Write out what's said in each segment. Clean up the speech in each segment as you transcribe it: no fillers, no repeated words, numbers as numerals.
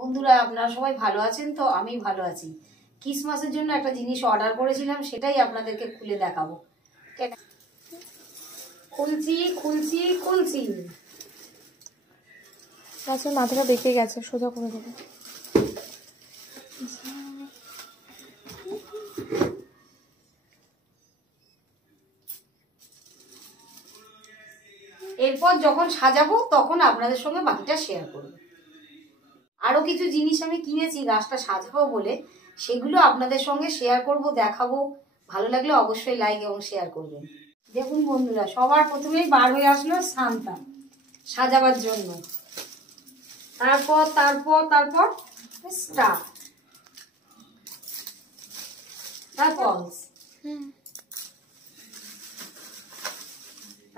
বন্ধুরা আপনারা সবাই ভালো আছেন তো? আমি ভালো আছি। ক্রিসমাসের জন্য একটা জিনিস অর্ডার করেছিলাম, সেটাই আপনাদেরকে খুলে দেখাবো। খুলছি খুলছি খুলছি। আচ্ছা, মাথাটা বেঁকে গেছে, সোজা করে দেবো। এরপর যখন সাজাবো তখন আপনাদের সঙ্গে বাকিটা শেয়ার করবো। আরো কিছু জিনিস আমি কিনেছি গাছটা সাজাবো বলে, সেগুলো আপনাদের সঙ্গে শেয়ার করব, দেখাবো। ভালো লাগলে অবশ্যই লাইক এবং শেয়ার করবেন। দেখুন বন্ধুরা, সবার প্রথমেই বার হয়ে আসলো সান্তা সাজাবার জন্য। তারপর তারপর তারপর স্টার,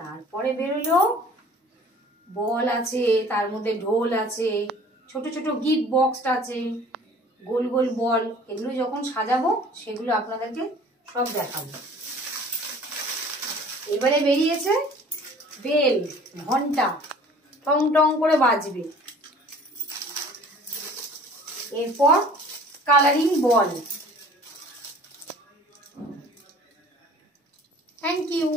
তারপরে বেরোলো বল আছে, তার মধ্যে ঢোল আছে, ছোট ছোট গিফট বক্স আছে, গোল গোল বল। এগুলো যখন সাজাবো সেগুলো আপনাদেরকে সব দেখাবো। এবারে বেরিয়েছে বেল, ঘন্টা, টং টং করে বাজবে। এরপর কালারিং বল। Thank you.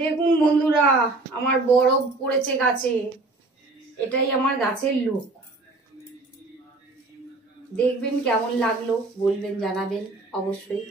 দেখুন বন্ধুরা, আমার বরফ পড়েছে গাছে। এটাই আমার গাছের লুক। দেখবেন কেমন লাগলো, বলবেন, জানাবেন অবশ্যই।